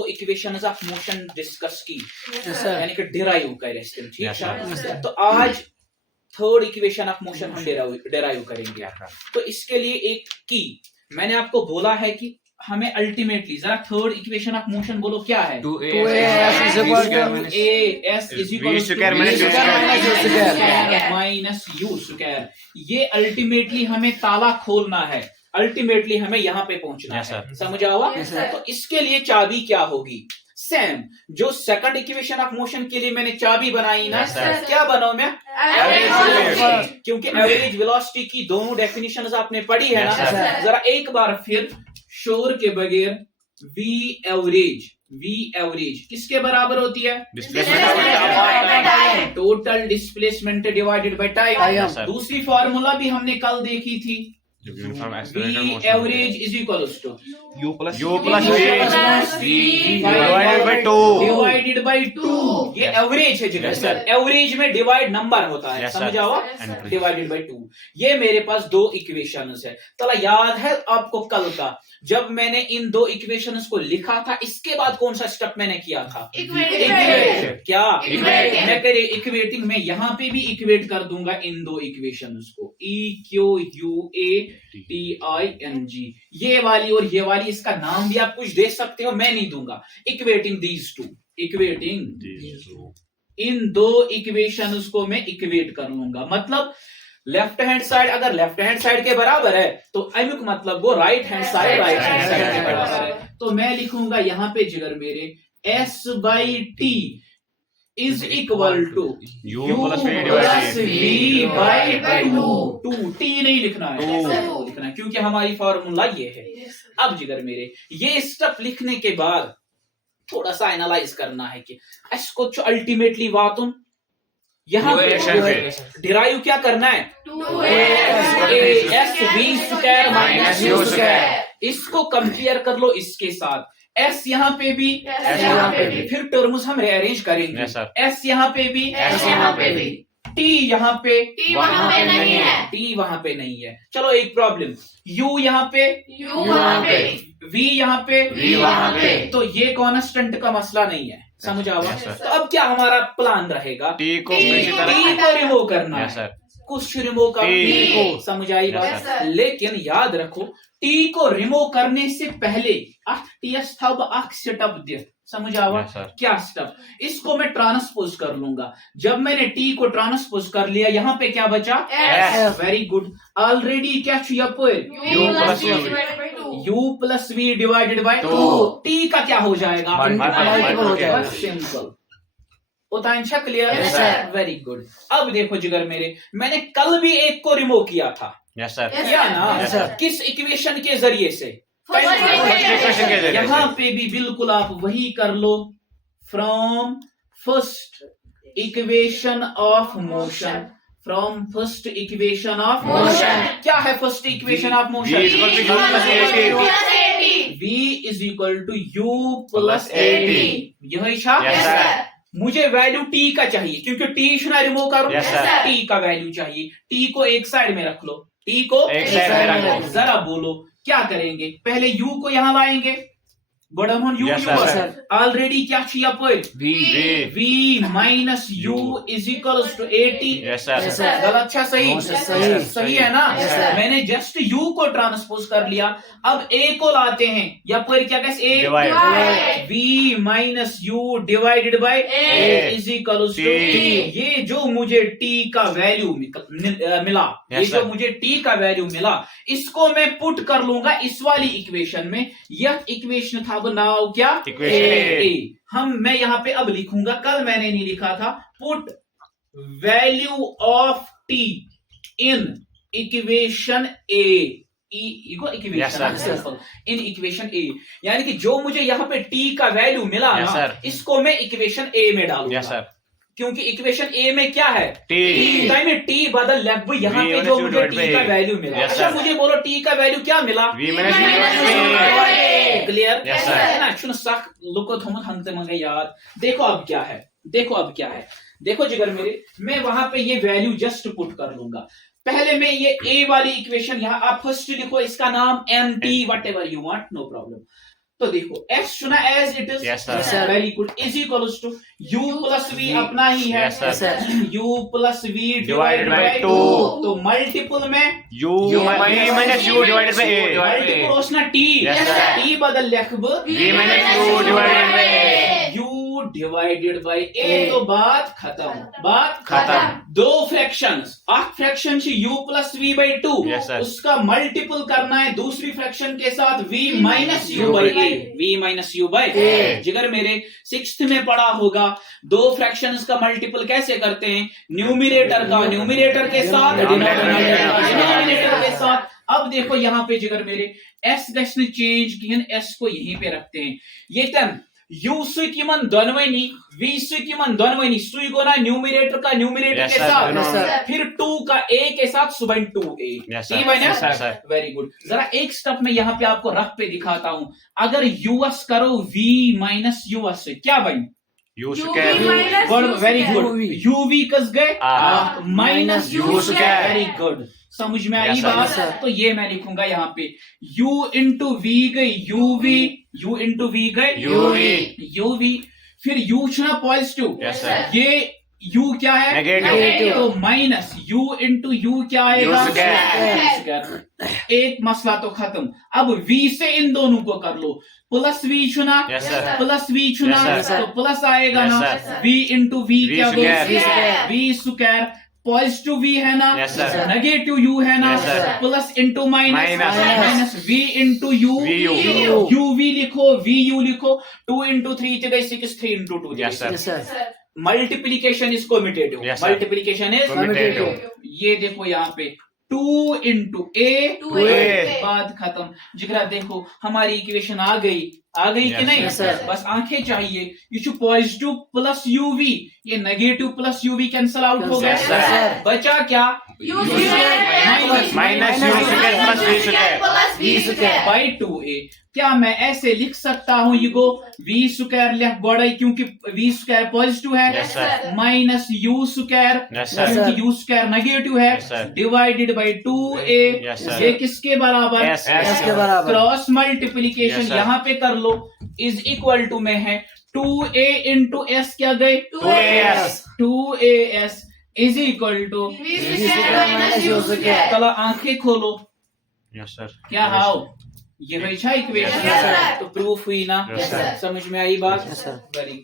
आपको equations of motion discuss की, यानी कि डिराइव करे ठीक है। तो आज थर्ड इक्वेशन ऑफ मोशन हम डिराइव करेंगे। तो इसके लिए एक की मैंने आपको बोला है कि हमें अल्टीमेटली जरा थर्ड इक्वेशन ऑफ मोशन बोलो क्या है? 2as minus u square. ये अल्टीमेटली हमें ताला खोलना है, अल्टीमेटली हमें यहाँ पे पहुंचना है, समझ आवा? तो इसके लिए चाबी क्या होगी? सेम जो सेकंड इक्वेशन ऑफ मोशन के लिए मैंने चाबी बनाई ना, क्या बनाऊं मैं? एवरेज, क्योंकि एवरेज वेलोसिटी की दोनों डेफिनेशंस आपने पढ़ी है ना। जरा एक बार फिर शोर के बगैर, वी एवरेज किसके बराबर होती है? Total displacement divided by time. दूसरी फॉर्मूला भी हमने कल देखी थी, V average is equals to U plus V divided by 2। ये एवरेज है जगह, एवरेज में डिवाइड नंबर होता है, समझ आओ, डिवाइडेड बाय 2। ये मेरे पास दो इक्वेशंस है। तो याद है आपको कल का जब मैंने इन दो इक्वेशंस को लिखा था, इसके बाद कौन सा स्टेप मैंने किया था? क्या इक्वेटिंग। मैं यहाँ पे भी इक्वेट कर दूंगा इन दो इक्वेशंस को, EQUATING, ये वाली और ये वाली, इसका नाम भी आप कुछ दे सकते हो, मैं नहीं दूंगा। इक्वेटिंग दीज टू, इक्वेटिंग इन दो इक्वेशंस को मैं इक्वेट कर लूंगा। मतलब लेफ्ट हैंड साइड अगर लेफ्ट हैंड साइड के बराबर है तो अमुक मतलब वो राइट हैंड साइड के बराबर है। तो मैं लिखूंगा यहाँ पे जिगर मेरे S/T is equal to U plus V by 2। T नहीं लिखना है, लिखना है क्योंकि हमारी फॉर्मूला ये है। अब जिगर मेरे ये स्टेप लिखने के बाद थोड़ा सा एनालाइज करना है कि इसको अल्टीमेटली वातुम यहाँ डिराइव क्या करना है? 2ASV square minus U square. इसको कंपेयर कर लो इसके साथ, S यहाँ पे भी, S यहाँ पे भी, फिर टर्म्स हम रीअरेंज करेंगे। S यहाँ पे भी, S यहाँ पे भी, T यहाँ पे, T वहां पे नहीं है, T वहां पे नहीं है। चलो एक प्रॉब्लम, U यहाँ पे, U वहां पे, V यहाँ पे, V वहां पे। तो ये कांस्टेंट का मसला नहीं है, समझ आवा? तो अब क्या हमारा प्लान रहेगा? T को रिमूव करना है, कुछ रिमूव करना, समझ आई बात? लेकिन याद रखो T को रिमूव करने से पहले स्टेप दिया, समझ आवा? क्या स्टेप? इसको मैं ट्रांसपोज कर लूंगा। जब मैंने T को ट्रांसपोज कर लिया, यहाँ पे क्या बचा? S। Very good. ऑलरेडी क्या छुआ U plus V divided by 2। T का क्या हो जाएगा? सिंपल होता है, क्लियर? Very good. अब देखो जिगर मेरे, मैंने कल भी एक को रिमूव किया था, किया ना? किस इक्वेशन के जरिए से? यहाँ पे भी बिल्कुल आप वही कर लो, from first equation of motion. From first equation of motion क्या है? First equation of motion V is equal to U plus AT। यही था। मुझे वैल्यू T का चाहिए, क्योंकि T ना रिमूव करो, T का वैल्यू चाहिए। T को एक साइड में रख लो, T को एक साइड में रख लो। जरा बोलो क्या करेंगे? पहले U को यहां लाएंगे, बड़न U ऑलरेडी क्या चाहिए? V minus U is equal to AT। गलत? सही है ना? मैंने जस्ट U को ट्रांसपोज कर लिया। अब A को लाते हैं, या फिर क्या कहते? V minus U divided by A is equal to T। ये जो मुझे T का वैल्यू मिला, ये जो मुझे T का वैल्यू मिला, इसको मैं पुट कर लूंगा इस वाली इक्वेशन में। यह इक्वेशन था नाउ क्या? A। मैं यहां पे अब लिखूंगा, कल मैंने नहीं लिखा था, put value of T in equation A। In equation A, यानी कि जो मुझे यहाँ पे T का वैल्यू मिला ना, इसको मैं इक्वेशन A में डालूंगा। क्योंकि इक्वेशन A में क्या है? T में T बदल लग यहाँ पे जो मुझे T का वैल्यू मिला। अच्छा मुझे बोलो T का वैल्यू क्या मिला? क्लियर है ना? लुको थोमत हमसे मंगे यार। देखो अब क्या है, देखो जिगर मेरे, मैं वहां पे ये वैल्यू जस्ट पुट कर लूंगा। पहले मैं ये A वाली इक्वेशन, यहाँ आप फर्स्ट लिखो, इसका नाम MT whatever you want, no problem. तो देखो x चुना as it is, Yes, sir. Very good, is equals to u plus v अपना ही है, Yes, sir. u plus v Divided divided by by 2. 2, तो मल्टीपल में U minus U divided by A. Multiple उसना t, Yes, sir. t बदल लिख V minus U divided by A. u divided by a, तो बात खत्म, बात खत्म. दो फ्रैक्शंस, एक fraction u plus v by 2, Yes, sir. उसका मल्टीपल करना है दूसरी फ्रैक्शन के साथ v minus u by a, v minus u by a. जिगर मेरे 6th में पढ़ा होगा, दो फ्रैक्शंस का मल्टीपल कैसे करते हैं, न्यूमरेटर का न्यूमरेटर के साथ, डिनोमिनेटर का डिनोमिनेटर के साथ. अब देखो यहाँ पे जिगर मेरे s गश ने चेंज किया, s को यहीं पे रखते हैं, ये तन u सुन दोनवनी v सुन दोनवनी सुई गोना न्यूमरेटर का न्यूमरेटर Yes, के sir. साथ, Yes, sir. फिर 2 का a के साथ सुबह 2a. Yes, sir. ठीक है ना? Yes, sir. Very good. जरा एक स्टेप में यहाँ पे आपको रफ पे दिखाता हूं. अगर us करो v माइनस us क्या बनी, U square. Good, very good. uv कस गए minus U u square. Very good. समझ में आई Yes, sir. बात? तो ये मैं लिखूंगा यहाँ पे u इंटू v गई uv, u इंटू v गई uv, फिर u छना पॉजिटिव, Yes, sir. ये u क्या है, Negative. तो माइनस u इंटू u क्या आएगा, U square. U square. एक मसला तो खत्म. अब v से इन दोनों को कर लो, प्लस v चुना, Yes, sir. प्लस v चुना, Yes, sir. तो प्लस आएगा Yes, ना, sir. v into v V क्या square. v square, positive v है ना, Yes, sir. नेगेटिव u है ना, Yes, sir. Plus into minus, Minus. Minus v into u, VU. uv लिखो, vu लिखो, 2 इंटू 3 तो गई 6, 3 into 2 Yes, sir. Multiplication is commutative, Yes, sir. Multiplication is Commutative. ये देखो यहाँ पे 2 इंटू a, 2a. बात खत्म. जिगरा देखो हमारी इक्वेशन आ गई कि Yes, नहीं, sir. बस आंखें चाहिए. ये पॉजिटिव प्लस uv, ये negative plus uv cancel out हो गया. Yes, sir. बचा क्या, Minus U square plus V square. By 2a. क्या मैं ऐसे लिख सकता हूँ, ये गो v स्क्वायर लिख बड़ा, क्योंकि v स्क्वायर पॉजिटिव है, Yes, sir. Minus u square, Yes, sir. क्योंकि u स्क्वायर नेगेटिव है, Yes, sir. Divided by 2a. Yes, sir. ये किसके बराबर, Yes, S के बराबर. Cross multiplication Yes, sir. यहाँ पे कर लो, इज इक्वल टू में है 2a इंटू s क्या गए, 2as. 2as is equal to, चलो आंखें खोलो, Yes, sir. क्या हाउ, ये है इक्वेशन, Yes, sir. तो प्रूफ हुई ना, Yes, sir. समझ में आई बात, Yes, sir. Very good.